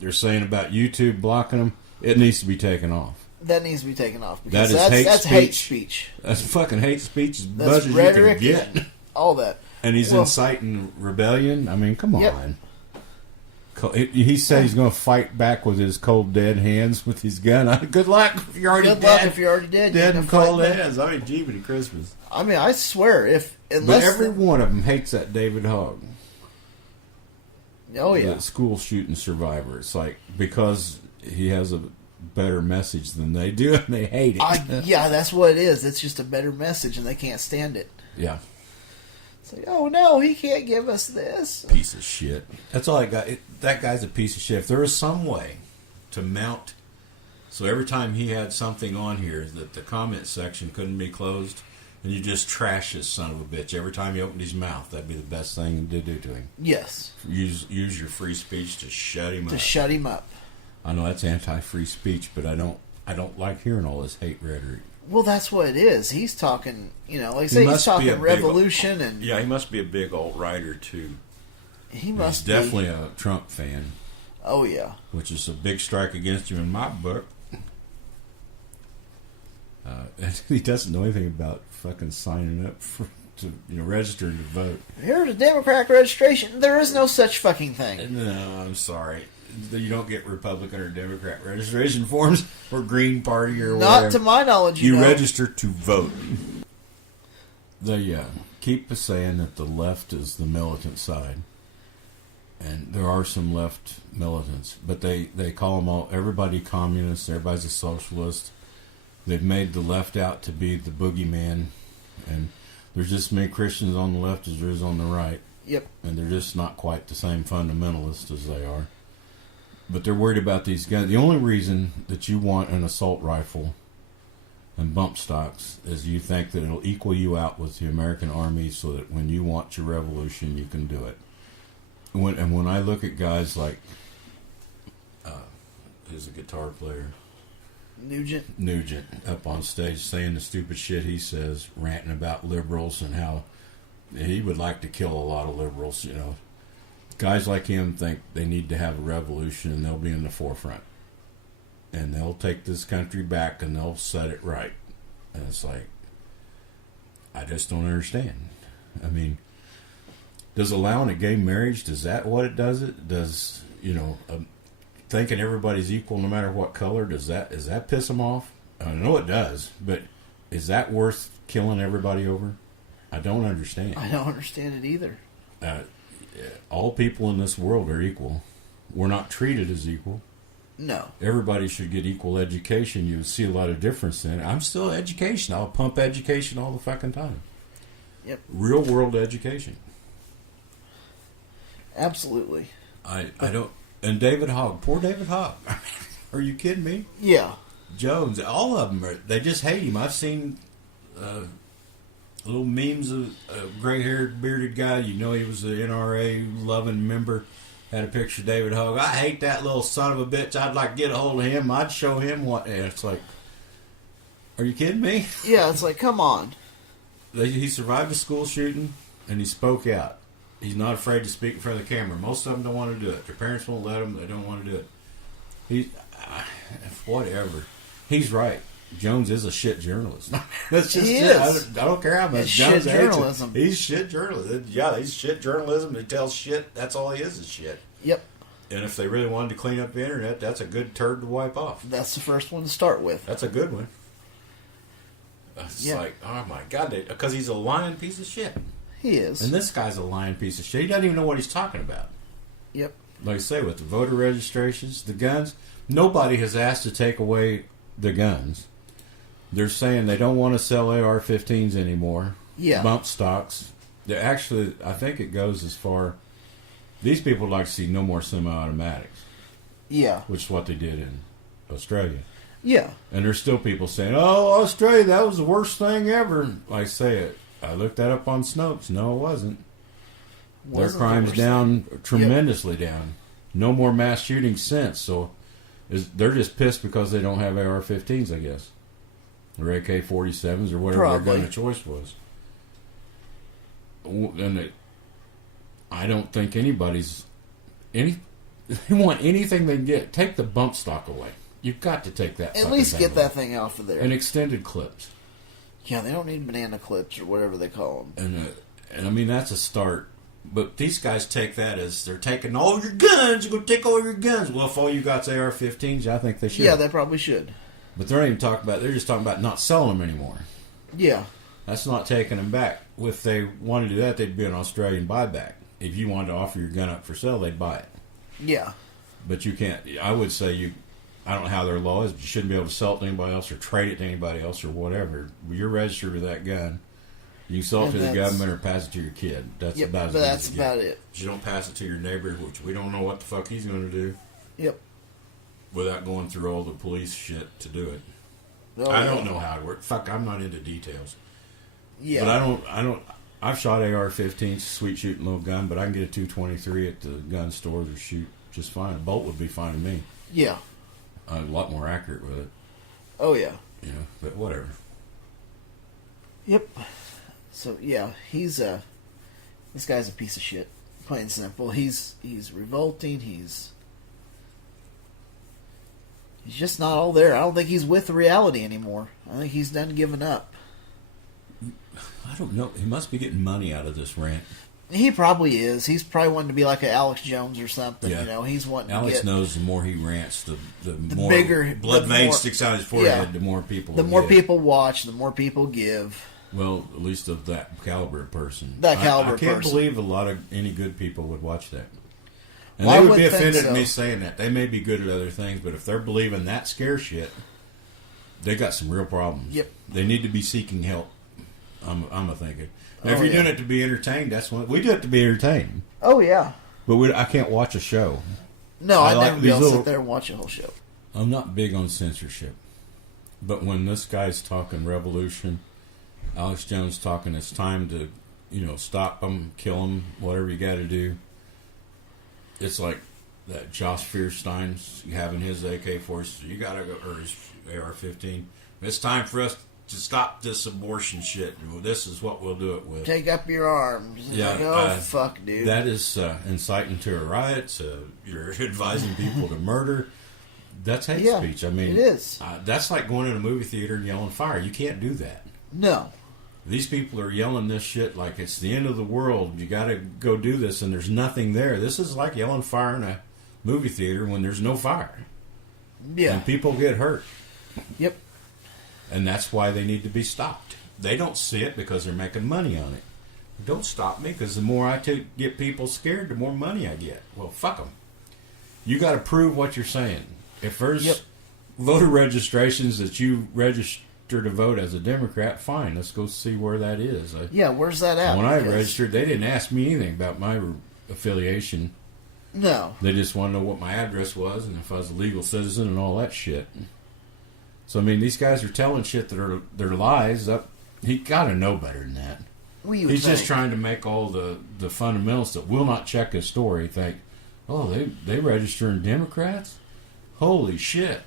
they're saying about YouTube blocking them, it needs to be taken off. That needs to be taken off because that's hate speech. That's fucking hate speech as much That's as rhetoric you can get. All that. And he's inciting rebellion. I mean, come on. He said he's going to fight back with his cold, dead hands with his gun. Good luck if you're already dead. Good luck if you're already dead. Dead and cold hands. I mean, jeebity Christmas. I mean, I swear, but every one of them hates that David Hogg. Oh, yeah. The school shooting survivor. It's like, because he has a better message than they do, and they hate it. Yeah, that's what it is. It's just a better message, and they can't stand it. Yeah. It's like, oh, no, he can't give us this. Piece of shit. That's all I got. That guy's a piece of shit. If there was some way to mount, so every time he had something on here that the comment section couldn't be closed, and you just trash this son of a bitch every time he opened his mouth, that'd be the best thing to do to him. Yes. Use your free speech to shut him up. To shut him up. I know that's anti-free speech, but I don't like hearing all this hate rhetoric. Well, that's what it is. He's talking, like I say, he's talking revolution and yeah, he must be a big alt-righter too. He's definitely a Trump fan. Oh yeah, which is a big strike against him in my book. And he doesn't know anything about fucking signing up to registering to vote. Here's a Democrat registration. There is no such fucking thing. No, I'm sorry. You don't get Republican or Democrat registration forms or Green Party or whatever. Not to my knowledge. You register to vote. They keep saying that the left is the militant side. And there are some left militants. But they call them everybody communist, everybody's a socialist. They've made the left out to be the boogeyman. And there's just as many Christians on the left as there is on the right. Yep. And they're just not quite the same fundamentalists as they are. But they're worried about these guns. The only reason that you want an assault rifle and bump stocks is you think that it'll equal you out with the American Army so that when you want your revolution, you can do it. When I look at guys like, who's a guitar player? Nugent up on stage saying the stupid shit he says, ranting about liberals and how he would like to kill a lot of liberals, Guys like him think they need to have a revolution and they'll be in the forefront. And they'll take this country back and they'll set it right. And it's like, I just don't understand. I mean, does allowing a gay marriage, does that what it does? It does, thinking everybody's equal no matter what color, does that piss them off? I know it does, but is that worth killing everybody over? I don't understand. I don't understand it either. All people in this world are equal. We're not treated as equal. No. Everybody should get equal education. You see a lot of difference in it. I'm still education. I'll pump education all the fucking time. Yep. Real world education. Absolutely. I don't. And David Hogg. Poor David Hogg. Are you kidding me? Yeah. Jones. All of them. They just hate him. I've seen little memes of a gray-haired, bearded guy. He was an NRA-loving member. Had a picture of David Hogg. I hate that little son of a bitch. I'd like to get a hold of him. I'd show him what... And it's like, are you kidding me? Yeah, it's like, come on. He survived a school shooting, and he spoke out. He's not afraid to speak in front of the camera. Most of them don't want to do it. Their parents won't let them. They don't want to do it. Whatever. He's right. Jones is a shit journalist. That's just he it. is. I don't care how much it's Jones shit journalism. He's shit journalism. Yeah, he's shit journalism. He tells shit. That's all he is shit. Yep. And if they really wanted to clean up the internet, that's a good turd to wipe off. That's the first one to start with. That's a good one. It's like, oh my God, because he's a lying piece of shit. He is. And this guy's a lying piece of shit. He doesn't even know what he's talking about. Yep. Like I say, with the voter registrations, the guns, nobody has asked to take away the guns. They're saying they don't want to sell AR-15s anymore. Yeah. Bump stocks. Actually, I think it goes as far... These people like to see no more semi-automatics. Yeah. Which is what they did in Australia. Yeah. And there's still people saying, oh, Australia, that was the worst thing ever. I say it. I looked that up on Snopes. No, it wasn't. Their crime's down tremendously down. No more mass shootings since. So they're just pissed because they don't have AR-15s, I guess. Or AK-47s or whatever their gun of choice was. And I don't think They want anything they can get. Take the bump stock away. You've got to take that. At least get that thing off of there. And extended clips. Yeah, they don't need banana clips or whatever they call them. And I mean, that's a start. But these guys take that as they're taking all your guns. You're going to take all your guns. Well, if all you got's AR-15s, I think they should. Yeah, they probably should. But they're not even talking about. They're just talking about not selling them anymore. Yeah. That's not taking them back. If they wanted to do that, they'd be an Australian buyback. If you wanted to offer your gun up for sale, they'd buy it. Yeah. But you can't. I would say I don't know how their law is, but you shouldn't be able to sell it to anybody else or trade it to anybody else or whatever. You're registered with that gun. You sell it to the government or pass it to your kid. That's about it. You don't pass it to your neighbor, which we don't know what the fuck he's going to do. Yep. Without going through all the police shit to do it. Oh, I don't know how it works. Fuck, I'm not into details. Yeah. But I've shot AR-15s, sweet shooting little gun, but I can get a 223 at the gun stores or shoot just fine. A bolt would be fine to me. Yeah. A lot more accurate with it. Oh, yeah. Yeah, but whatever. Yep. So, yeah, this guy's a piece of shit. Plain and simple. He's revolting. He's just not all there. I don't think he's with reality anymore. I think he's done giving up. I don't know. He must be getting money out of this rant. He probably is. He's probably wanting to be like an Alex Jones or something. Yeah. You know, he's wanting Alex to get... knows the more he rants, the more bigger blood vein sticks out his forehead, the more people people watch, the more people give. Well, at least of that caliber of person. I can't believe any good people would watch that. And they would be offended at me saying that. They may be good at other things, but if they're believing that scare shit, they got some real problems. Yep. They need to be seeking help. I'm a thinking. Now, if you're doing it to be entertained, that's what we do it to be entertained. Oh yeah. But I can't watch a show. No, I'd never be able to sit there and watch a whole show. I'm not big on censorship, but when this guy's talking revolution, Alex Jones talking, it's time to, stop them, kill them, whatever you got to do. It's like that Josh Fierstein's having his AK-47. You got to go, or his AR-15. It's time for us to stop this abortion shit. This is what we'll do it with. Take up your arms. Yeah, fuck, dude. That is inciting to a riot. You're advising people to murder. That's hate speech. I mean, it is. That's like going in a movie theater and yelling fire. You can't do that. No. These people are yelling this shit like it's the end of the world. You got to go do this, and there's nothing there. This is like yelling fire in a movie theater when there's no fire. Yeah. And people get hurt. Yep. And that's why they need to be stopped. They don't see it because they're making money on it. Don't stop me, because the more I get people scared, the more money I get. Well, fuck them. You got to prove what you're saying. If there's voter registrations that you register to vote as a Democrat, fine. Let's go see where that is. Where's that at? When I registered, they didn't ask me anything about my affiliation. No. They just want to know what my address was and if I was a legal citizen and all that shit. So, I mean, these guys are telling shit that they're lies. He got to know better than that. He's just trying to make all the fundamentals that will not check his story think, oh, they register in Democrats? Holy shit.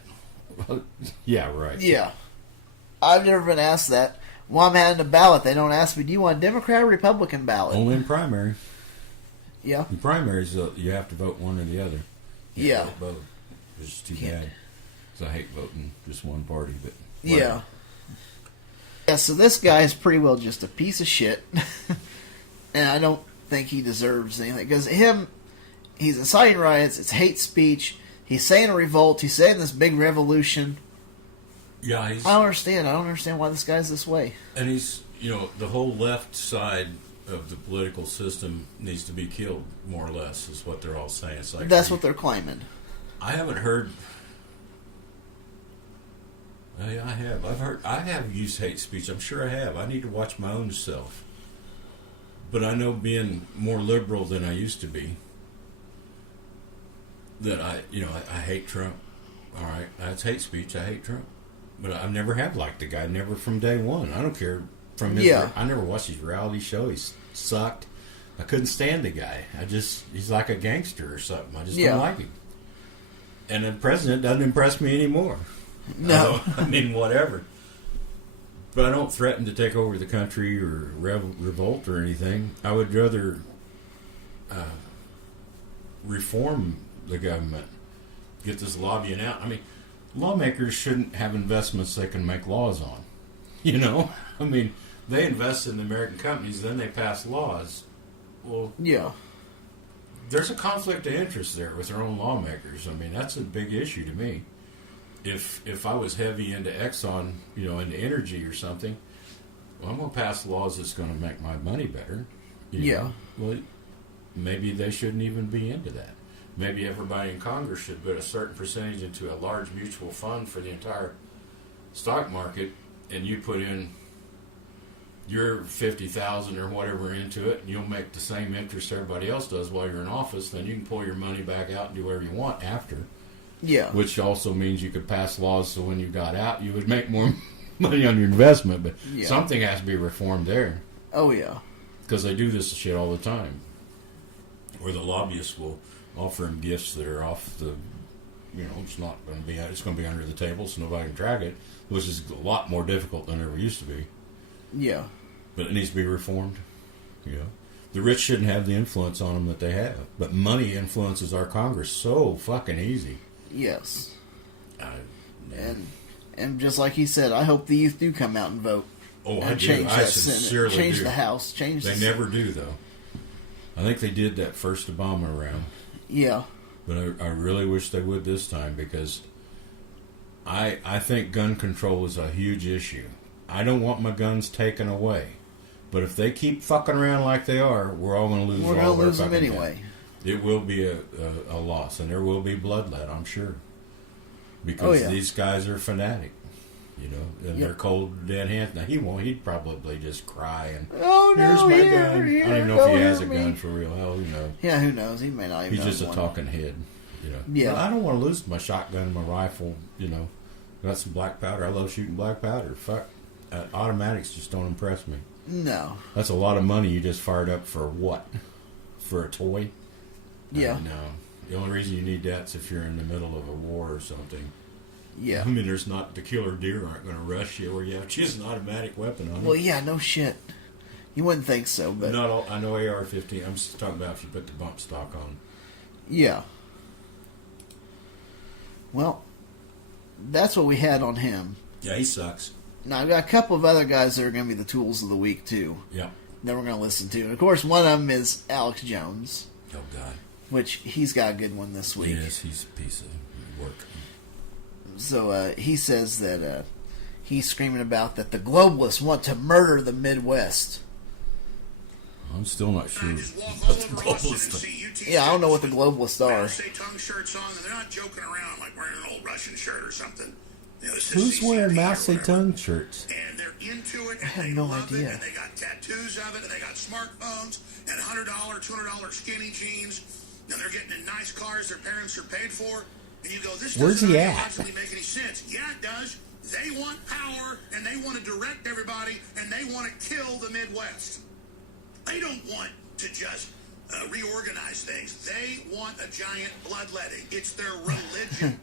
Yeah, right. Yeah. I've never been asked that. While I'm having a ballot, they don't ask me, do you want a Democrat or Republican ballot? Only in primary. Yeah. In primaries, you have to vote one or the other. You yeah. Vote both. It's just too bad. I hate voting just one party, but whatever. Yeah, so this guy is pretty well just a piece of shit, and I don't think he deserves anything, because he's inciting riots, it's hate speech, he's saying a revolt, he's saying this big revolution. Yeah, I don't understand why this guy's this way. And he's, the whole left side of the political system needs to be killed, more or less, is what they're all saying. It's like, that's what they're claiming. I haven't heard... I have used hate speech. I'm sure I have. I need to watch my own self. But I know, being more liberal than I used to be, that I hate Trump. All right, that's hate speech. I hate Trump. But I never have liked the guy. Never from day one. I don't care from his. Yeah. I never watched his reality show. He sucked. I couldn't stand the guy. He's like a gangster or something. I just don't like him. And the president doesn't impress me anymore. No. I mean, whatever. But I don't threaten to take over the country or revolt or anything. I would rather reform the government. Get this lobbying out. I mean, lawmakers shouldn't have investments they can make laws on. You know? I mean, they invest in the American companies, then they pass laws. Well, yeah. There's a conflict of interest there with their own lawmakers. I mean, that's a big issue to me. If I was heavy into Exxon, into energy or something, well, I'm going to pass laws that's going to make my money better. Yeah. Know? Well, maybe they shouldn't even be into that. Maybe everybody in Congress should put a certain percentage into a large mutual fund for the entire stock market, and you put in your 50,000 or whatever into it, and you'll make the same interest everybody else does while you're in office. Then you can pull your money back out and do whatever you want after. Yeah. Which also means you could pass laws so when you got out, you would make more money on your investment. But something has to be reformed there. Oh, yeah. Because they do this shit all the time. Or the lobbyists will offer them gifts that are off the, it's not going to be, it's going to be under the table so nobody can track it, which is a lot more difficult than it ever used to be. Yeah. But it needs to be reformed. The rich shouldn't have the influence on them that they have. But money influences our Congress so fucking easy. Yes. And just like he said, I hope the youth do come out and vote. Oh, and I do. change I that sincerely Senate, change do. the House, change the They never do, though. I think they did that first Obama round. Yeah. But I really wish they would this time, because I think gun control is a huge issue. I don't want my guns taken away. But if they keep fucking around like they are, we're all going to lose. We're going to lose them anyway. It will be a loss, and there will be bloodlet, I'm sure. Because these guys are fanatic, and they're cold, dead hands. Now, he'd probably just cry and, oh, no, here's my here, gun. Here, I don't even know if he has a me. gun for real. Hell, who knows? Yeah, who knows? He may not even He's just one. a talking head, Yeah. But I don't want to lose my shotgun, my rifle, Got some black powder. I love shooting black powder. Fuck. Automatics just don't impress me. No. That's a lot of money you just fired up for what? For a toy? Yeah. No. The only reason you need that's if you're in the middle of a war or something. Yeah. I mean, the killer deer aren't going to rush you, or you have to use an automatic weapon on it. Well, yeah, no shit. You wouldn't think so, but Not all, I know AR-15. I'm just talking about if you put the bump stock on. Yeah. Well, that's what we had on him. Yeah, he sucks. Now, I've got a couple of other guys that are going to be the tools of the week, too. Yeah. That we're going to listen to. And, of course, one of them is Alex Jones. Oh, God. Which, he's got a good one this week. Yes, he's a piece of work. So, he says that he's screaming about that the globalists want to murder the Midwest. I'm still not sure what the globalists are. Yeah, I don't know what the globalists are. Say tongue shirts on, and they're not joking around like wearing an old Russian shirt or something. Who's wearing mousy tongue shirts? And they're into it. And I have they no love idea. It, and they got tattoos of it, and they got smartphones, and $100, $200 skinny jeans. And they're getting in nice cars their parents are paid for. And you go, this Where's doesn't he at? logically make any sense. Yeah, it does. They want power, and they want to direct everybody, and they want to kill the Midwest. They don't want to just reorganize things. They want a giant bloodletting. It's their religion.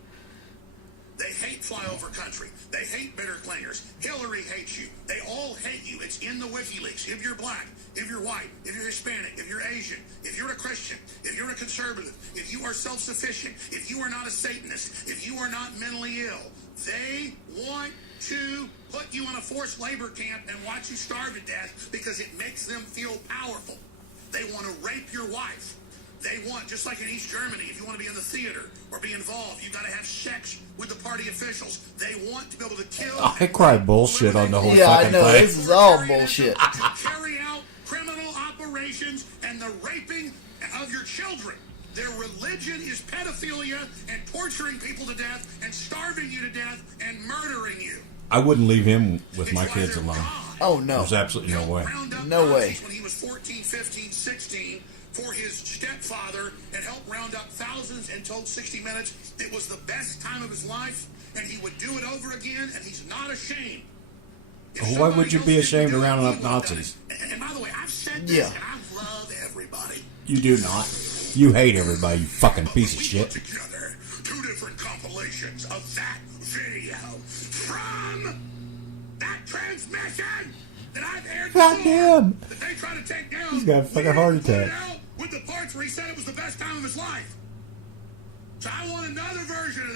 They hate flyover country. They hate bitter clingers. Hillary hates you. They all hate you. It's in the WikiLeaks. If you're black, if you're white, if you're Hispanic, if you're Asian, if you're a Christian, if you're a conservative, if you are self-sufficient, if you are not a Satanist, if you are not mentally ill, they want to put you in a forced labor camp and watch you starve to death because it makes them feel powerful. They want to rape your wife. They want, just like in East Germany, if you want to be in the theater or be involved, you got to have sex with the party officials. They want to be able to kill. I cry bullshit on the whole Yeah, I fucking know. thing. This is all bullshit. To carry out criminal operations and the raping of your children. Their religion is pedophilia and torturing people to death and starving you to death and murdering you. I wouldn't leave him with my kids alone. Oh, no. There's absolutely no way. No way. When he was 14, 15, 16, for his stepfather, and helped round up thousands and told 60 Minutes it was the best time of his life, and he would do it over again, and he's not ashamed. Why would you be ashamed of rounding up Nazis? And by the way, I've said this, and I love everybody. You do not. You hate everybody, you fucking piece of We shit. put together 2 different compilations of that video from that transmission that I've aired God before, damn. that they try to take down. He's got a fucking heart We put it attack. out with the parts where he said it was the best time of his life. So I want another version of